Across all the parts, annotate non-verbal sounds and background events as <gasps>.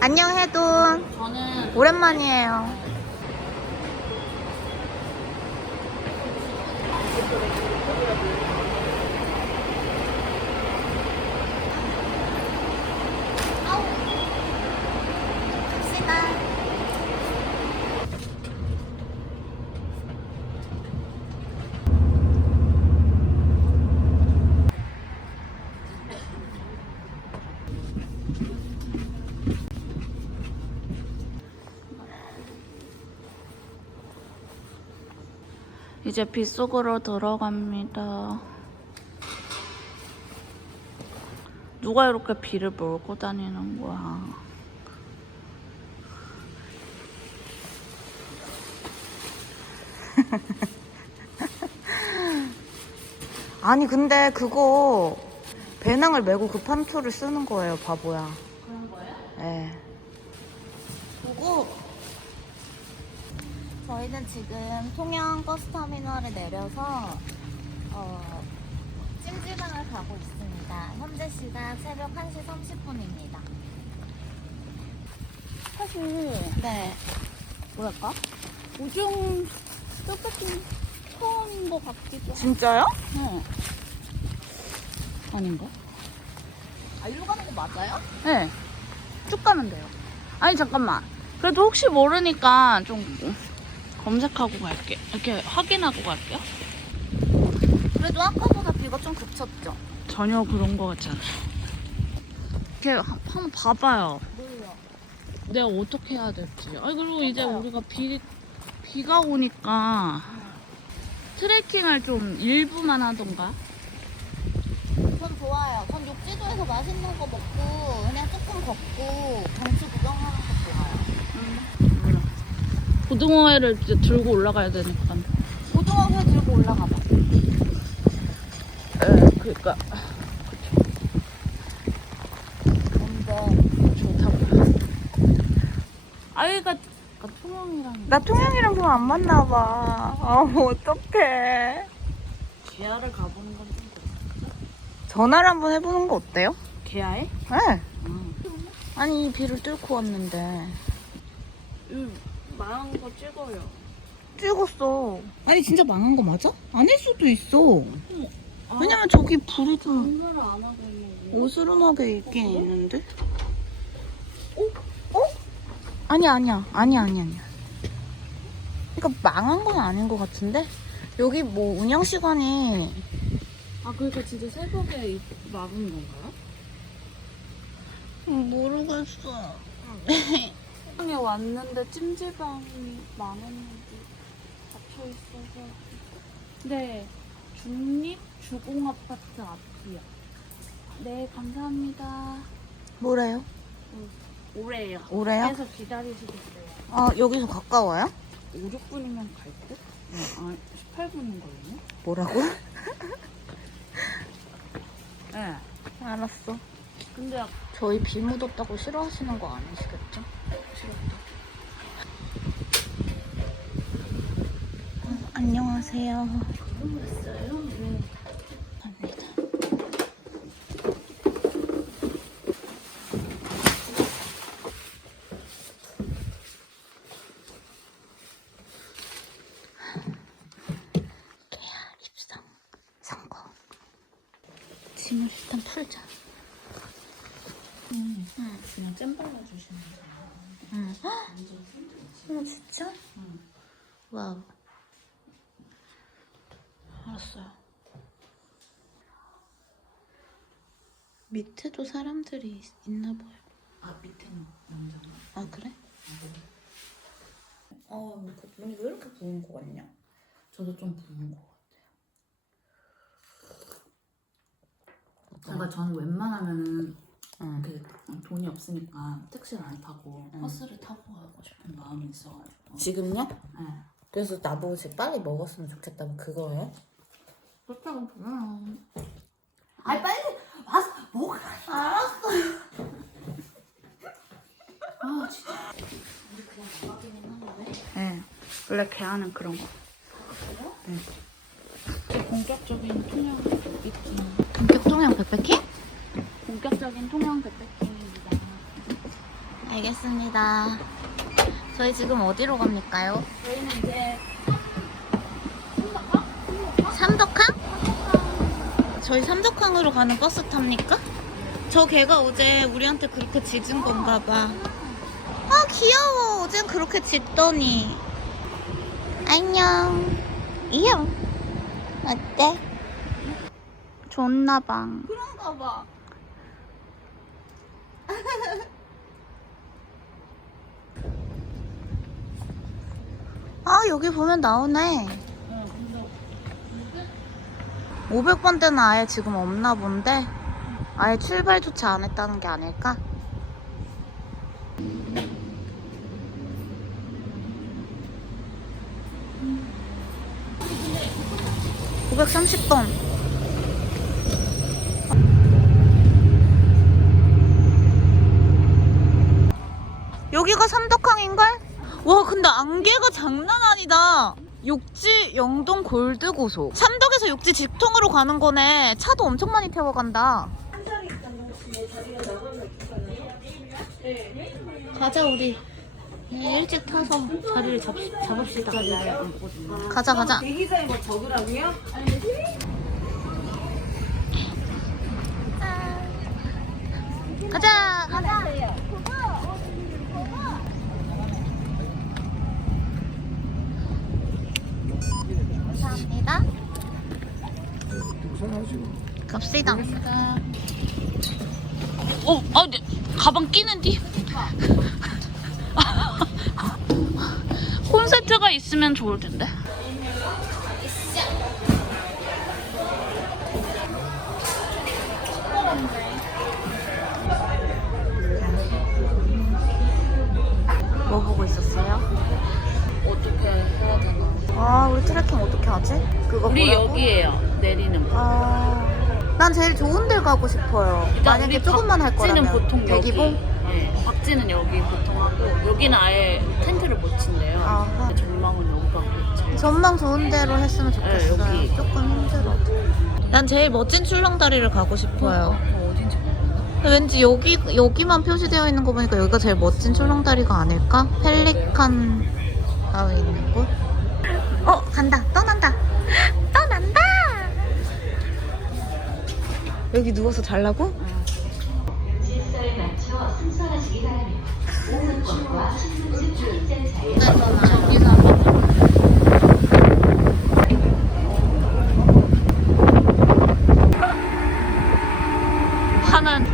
안녕 해도 저는 오랜만이에요. 갑시다. 이제 빗속으로 들어갑니다. 누가 이렇게 비를 몰고 다니는 거야? <laughs> 아니 근데 그거 배낭을 메고 그 판투를 쓰는 거예요, 바보야. 그런 거예요? 네. 보고 저희는 지금 통영 버스터미널에 내려서 어, 찜질방을 가고 있습니다. 현재 시각 새벽 1시 30분입니다. 사실 네. 뭐랄까? 오중 똑같은 처음인 것 같기도 하고. 진짜요? 네. 아닌가? 아, 일로 가는 거 맞아요? 네. 쭉 가면 돼요. 아니 잠깐만. 그래도 혹시 모르니까 좀 검색하고 갈게. 이렇게 확인하고 갈게요. 그래도 아까보다 비가 좀 그쳤죠? 전혀 그런 거 같지 않아. 이렇게 한- 한번 봐봐요. 내가 어떻게 해야 될지. 아니 그리고 이제 맞아요. 우리가 비 비가 오니까 트레킹을 좀 일부만 하던가. 욕지도에서 맛있는 거 먹고 그냥 조금 걷고 경치 구경하는 거 좋아요. 고등어회를 이제 들고 올라가야 되니까. 고등어 회 들고 올라가 봐. 에, 그러니까 근데 좋다고. 아이가 아까 통영이랑 나 통영이랑 좀안 맞나 봐. 아, 어떡해. 개화를 가보는 건. 전화를 한번 해보는 거 어때요? 개화에? 네. 응. 아니, 이 비를 뚫고 왔는데. 이 망한 거 찍어요. 찍었어. 아니, 진짜 망한 거 맞아? 아닐 수도 있어. 아, 왜냐면 저기 불이 좀 공부를 안 하고 있는 거. 오스름하게 있긴 있는데? 어? 어? 아니야, 아니야. 아니야, 아니야, 아니야. 그러니까 망한 건 아닌 것 같은데? 여기 뭐 운영 시간이 아 그러니까 진짜 새벽에 이- 막은 건가요? 모르겠어. 방에 왔는데 찜질방이 망했는지 잡혀 있어서. 네, 중립 주공 아파트 앞이요. 네, 감사합니다. 뭐래요? 오래요. 오래요? 계속 기다리시겠어요. 아, 여기서 가까워요? 5, 6분이면 갈 듯? 네, 아, 18분인 걸요? 뭐라고? <laughs> 네. 알았어. 근데 저희 비 묻었다고 싫어하시는 거 아니시겠죠? 싫었다. 어, 안녕하세요. 모르겠어요. 네. 갑니다. 계약 입성 성공. 짐을 일단 풀자. 음, 그냥 잼 발라주시면 돼요. 응. 어, 진짜? 응. 와우. 알았어요. 밑에도 사람들이 있- 있나 봐요. 아, 밑에는 남자가? 아, 그래? 어, 그 눈이 왜 이렇게 부은 거 같냐? 저도 좀 부은 것 같아요. 제가 저는 웬만하면은 응. 그 돈이 없으니까 택시를 안 타고 응. 버스를 타고 가고 싶은 마음이 있어가지고. 지금요? 네. 그래서 나보고 집 빨리 먹었으면 좋겠다고 그거예요? 그렇다고 보면 아니 빨리 와서 먹으라 알았어 아 진짜. 우리 그냥 나가기는 하는데. 네. 원래 개하는 그런 거. 네. 본격적인 통영 백패킹. 본격 통영 백패킹? 본격적인 통영 백패킹입니다. 알겠습니다. 저희 지금 어디로 갑니까요? 저희는 이제 삼덕항? 저희 삼덕항으로 가는 버스 탑니까? 저 걔가 어제 우리한테 그렇게 짖은 건가 봐. 아 귀여워. 어젠 그렇게 짖더니. 안녕. 이형. 어때? 좋나 봐. 그런가 봐. 아 여기 보면 나오네. 500번대는 아예 지금 없나 본데 아예 출발조차 안 했다는 게 아닐까? (530번) 여기가 삼덕항인걸? 와 근데 안개가 장난 아니다. 육지 영동 골드 고속. 삼덕에서 육지 직통으로 가는 거네. 차도 엄청 많이 태워 간다. 가자 우리. 일찍 타서 자리를 잡, 잡읍시다. 가자 가자? 가자 가방 끼는디? 콘센트가 있으면 좋을 텐데. 뭐 보고 있었어요? 어떻게 해야 되나? 아 우리 트레킹 어떻게 하지? 그거 우리 뭐라고? 여기에요. 내리는 거. 아, 난 제일 좋은 데 가고 싶어요. 일단 만약에 우리 조금만 할 박지는 거라면 보통 대기봉? 여기. 네, 박지는 여기 보통 하고 여기는 아예 텐트를 못 친대요. 아하. 전망은 여기밖에 없지. 전망 좋은 데로 했으면 좋겠어요. 네, 여기. 조금 힘들어. 난 제일 멋진 출렁다리를 가고 싶어요. 어, 어딘지 모르겠어. 왠지 여기 여기만 표시되어 있는 거 보니까 여기가 제일 멋진 출렁다리가 아닐까? 펠리칸 바위 있는 곳. 어 간다 떠난다. 여기 누워서 잘라고? 하는.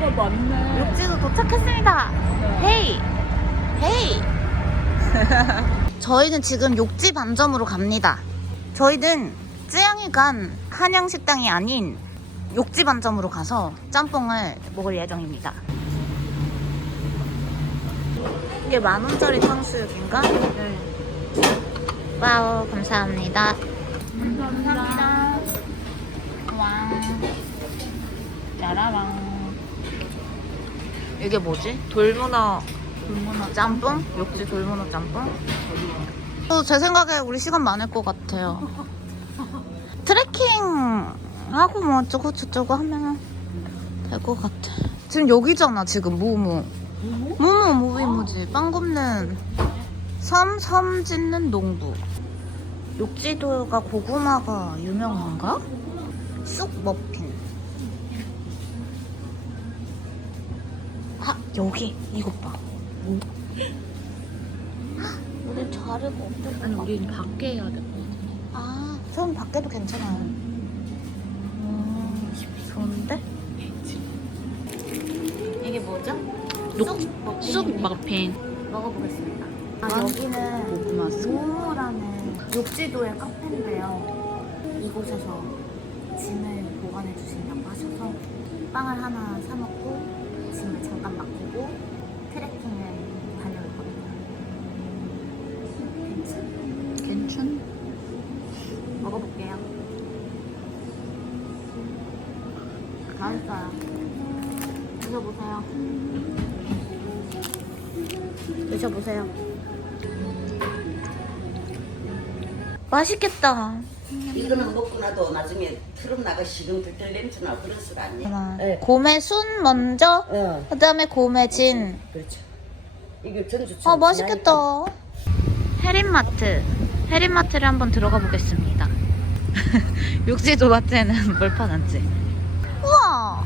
어, 맞네. 육지도 도착했습니다. 헤이, 헤이. <laughs> 저희는 지금 욕지 반점으로 갑니다. 저희는 쯔양이 간 한양 식당이 아닌 욕지 반점으로 가서 짬뽕을 먹을 예정입니다. 이게 만 원짜리 탕수육인가? 네. 와우, 감사합니다. 감사합니다. 왕. 야라왕. 이게 뭐지? 돌문어 돌문어 짬뽕? 욕지 돌문어 짬뽕? 어, 제 생각에 우리 시간 많을 것 같아요. 트레킹 하고 뭐 어쩌고 저쩌고 하면 될 것 같아. 지금 여기잖아, 지금 무무. 무무 무비무지. 빵 굽는 섬, 섬 짓는 농부. 욕지도가 고구마가 유명한가? 쑥 머핀. 아, 여기. 이것 봐. 우리 자리가 없대. 아니 우리는 밖에 해야 돼. 아, 전 밖에도 괜찮아요. 음, 좋은데? 이게 뭐죠? 녹- 쑥 마핀. 먹어보겠습니다. 아, 아, 여기는 고구마 쑥. 모모라는 욕지도의 카페인데요. 이곳에서 짐을 보관해 주신다고 하셔서 빵을 하나 사 먹고 짐을 잠깐 맡기고 트레킹을 다녀올 겁니다. 괜찮? 괜찮? 드셔보세요. 맛있겠다. 이거는 먹고 나도 나중에 트름 나가 식은 들들 냄새나 그런 술 아니에요? 네. 고메 순 먼저, 어, 그다음에 고메 진. 그렇죠. 이게 전주 아 맛있겠다. 해린마트. 해린마트를 한번 들어가 보겠습니다. <laughs> 육지도 마트에는 <laughs> 뭘 파는지. 우와.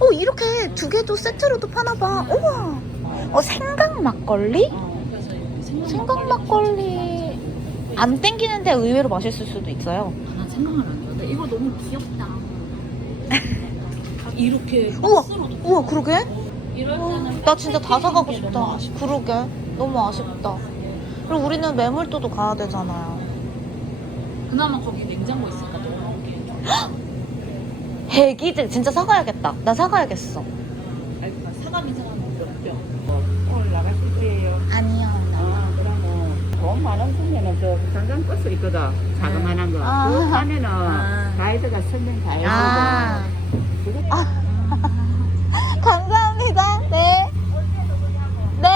어 이렇게 두 개도 세트로도 파나 봐. 우와. 어 생강 막걸리? 생강 막걸리 안 땡기는데 의외로 맛있을 수도 있어요. 나 생각을 안 했는데 이거 너무 귀엽다. 아, 이렇게 우와. 우와 그러게? 이럴 때는 나 진짜 다 사가고 싶다. 그러게. 너무 아쉽다. 그리고 우리는 매물도도 가야 되잖아요. 그나마 거기 냉장고 있으니까 넣어놓을게. <gasps> 해기들 진짜 사가야겠다. 나 사가야겠어. 알까 사과미 생각나는 거 오늘 나가실 거예요. 아니요. 아, 그러면 돈 많은 분에는 저 잠깐 버스 있거든. 자그만한 거. 아. 그 안에는 아. 가이드가 설명 다 해주고. 아. 그거 감사합니다. 네. 네.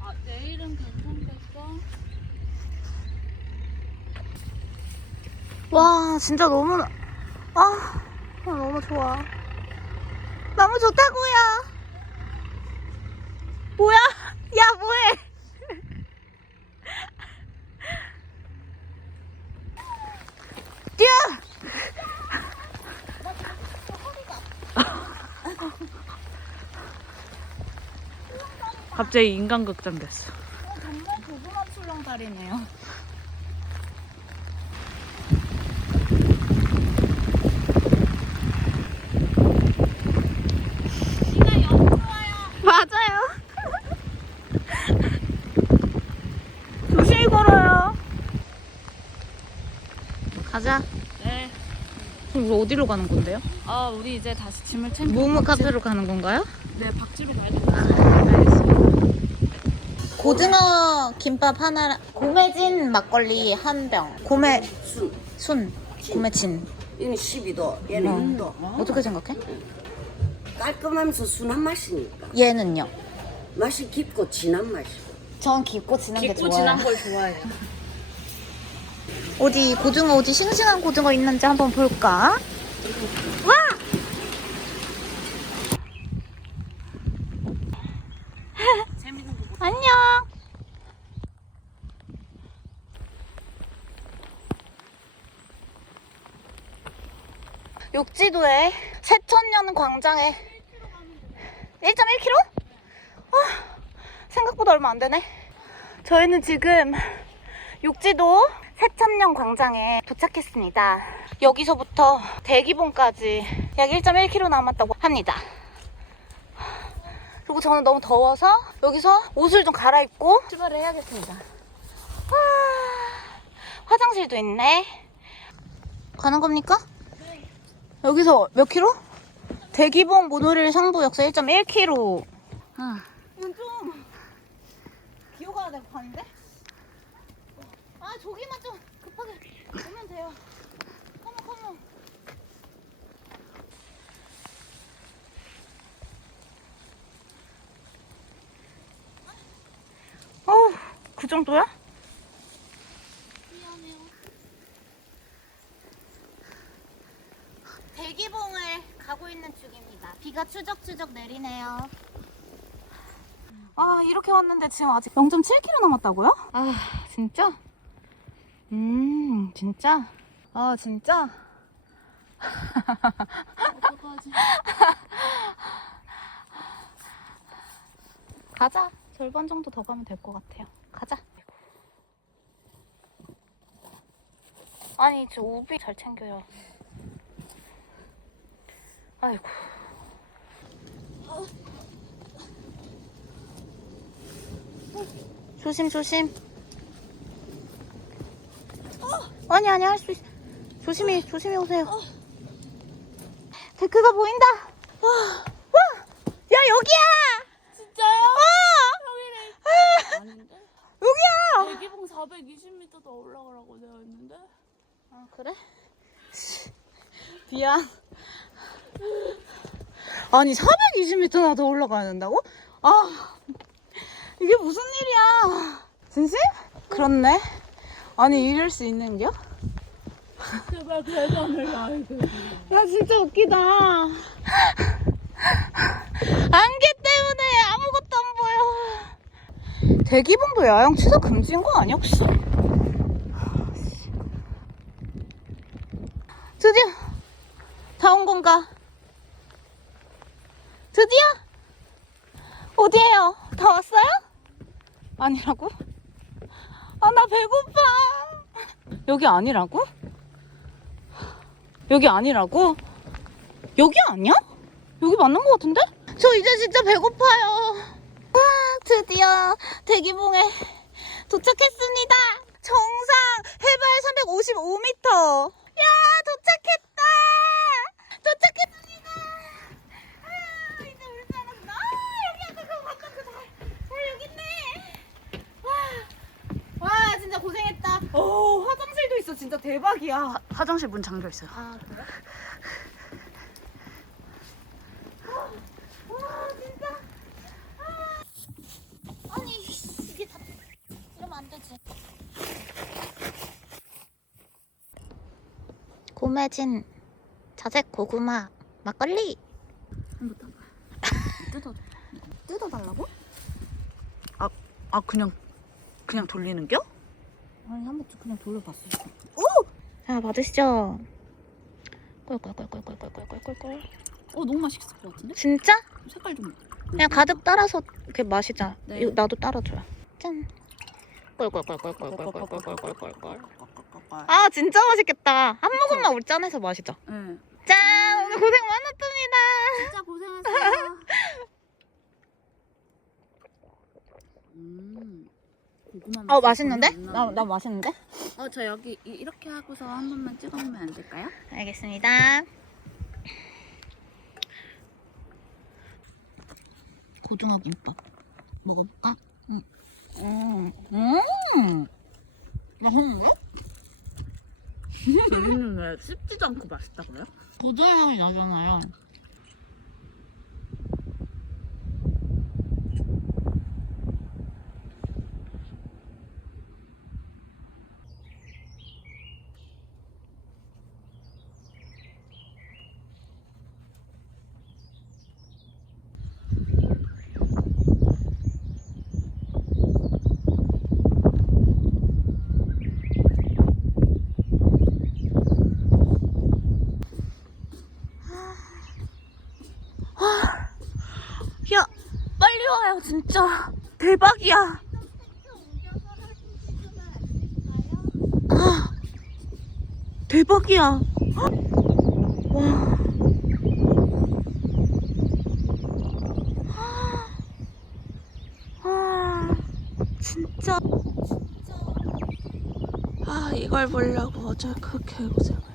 아 내일은 괜찮겠어? 와, 진짜 너무, 아, 너무 좋아. 너무 좋다고요. 뭐야? 야, 뭐해? 뛰어! 갑자기 인간극장 됐어. 정말 고구마 출렁다리네요. 맞아요. 조심히 걸어요. 가자. 네. 그럼 우리 어디로 가는 건데요? 아 우리 이제 다시 짐을 챙겨. 무무 카페로 가는 건가요? 네 박지로 가야 돼. 고등어 김밥 하나, 고매진 막걸리 한 병. 고매 순. 순, 고매진. 얘는 12도, 얘는 어. 6도. 어떻게 생각해? 깔끔하면서 순한 맛이니까. 얘는요? 맛이 깊고 진한 맛이고. 전 깊고 진한 게 깊고 좋아요. 진한 걸 좋아해. 어디 고등어 어디 싱싱한 고등어 있는지 한번 볼까? 와! <laughs> 안녕. 욕지도에 새천년 광장에 1.1km? 아, 생각보다 얼마 안 되네. 저희는 지금 욕지도 새천년 광장에 도착했습니다. 여기서부터 대기봉까지 약 1.1km 남았다고 합니다. 그리고 저는 너무 더워서 여기서 옷을 좀 갈아입고 출발을 해야겠습니다. 와, 화장실도 있네. 가는 겁니까? 여기서 몇 킬로? 대기봉 모노레일 상부 역사 1.1km. 아. 이건 좀 기어가야 될것 같은데? 아 저기만 좀 급하게 오면 돼요. 컴온 컴온. 어우 그 정도야? 대기봉을 가고 있는 중입니다. 비가 추적추적 내리네요. 아 이렇게 왔는데 지금 아직 0.7km 남았다고요? 아 진짜? 음 진짜? 아 진짜? <laughs> 가자. 절반 정도 더 가면 될 것 같아요. 가자. 아니 저 우비 잘 챙겨요. 아이고. 조심 조심 아니 아니 할 수 있어 조심히 조심히 오세요 데크가 보인다 와, 와, 야 여기야 진짜요? 어! 아닌데? 여기야 대기봉 420m 더 올라가라고 되어 있는데? 아 그래? <laughs> 미안 아니 420m나 더 올라가야 된다고? 아 이게 무슨 일이야? 진심? 그렇네. 아니 이럴 수 있는 겨? 제발 대단을 가야 돼. 야 진짜 웃기다. 안개 때문에 아무것도 안 보여. 대기봉도 야영 취소 금지인 거 아니야 혹시? 드디어 다 온 건가? 드디어 어디에요? 다 왔어요? 아니라고? 아 나 배고파. 여기 아니라고? 여기 아니라고? 여기 아니야? 여기 맞는 것 같은데? 저 이제 진짜 배고파요. 아, 드디어 대기봉에 도착했습니다. 정상 해발 355m. 야, 도착했다. 도착했습니다. 아, 이제 올 사람다. 아, 여기 안에 그거 봤던 그 다. 아, 여기 있네. 와, 와, 진짜 고생했다. 오, 있어. 진짜 대박이야. 화장실 문 잠겨 있어요. 아 그래? 와 진짜 아. 아니 이게 다 이러면 안 되지 고매진 자색 고구마 막걸리 뜯어. 뜯어달라고? 아, 아 그냥 그냥 돌리는 겨? 아니 한번 그냥 돌려봤어 자 받으시죠 꿀꿀꿀꿀꿀꿀꿀꿀꿀 어 너무 맛있을 것 같은데? 진짜? 색깔 좀. 그냥 가득 따라서 이렇게 마시자. 네. 이거 나도 따라줘요. 짠. 꿀꿀꿀꿀꿀꿀꿀꿀꿀꿀꿀. 아 진짜 맛있겠다. 한 모금만 우리 짠해서 마시자. 네. 짠 오늘 고생 많았습니다. 진짜 고생했어요. 음. 고구마 어 맛이 맛있는데? 나? 나 맛있는데? 어, 저 여기 이- 이렇게 하고서 한 번만 찍어보면 안 될까요? 알겠습니다. 고등어 김밥 먹어볼까? 응. 음, 음, 맛있는데? <laughs> 저희는 왜 씹지도 않고 맛있다고요? 고등어 향이 나잖아요. 야, 빨리 와요, 진짜. 대박이야. 아, 대박이야. 와. 아, 진짜. 아, 이걸 보려고 어제 그렇게 고생을.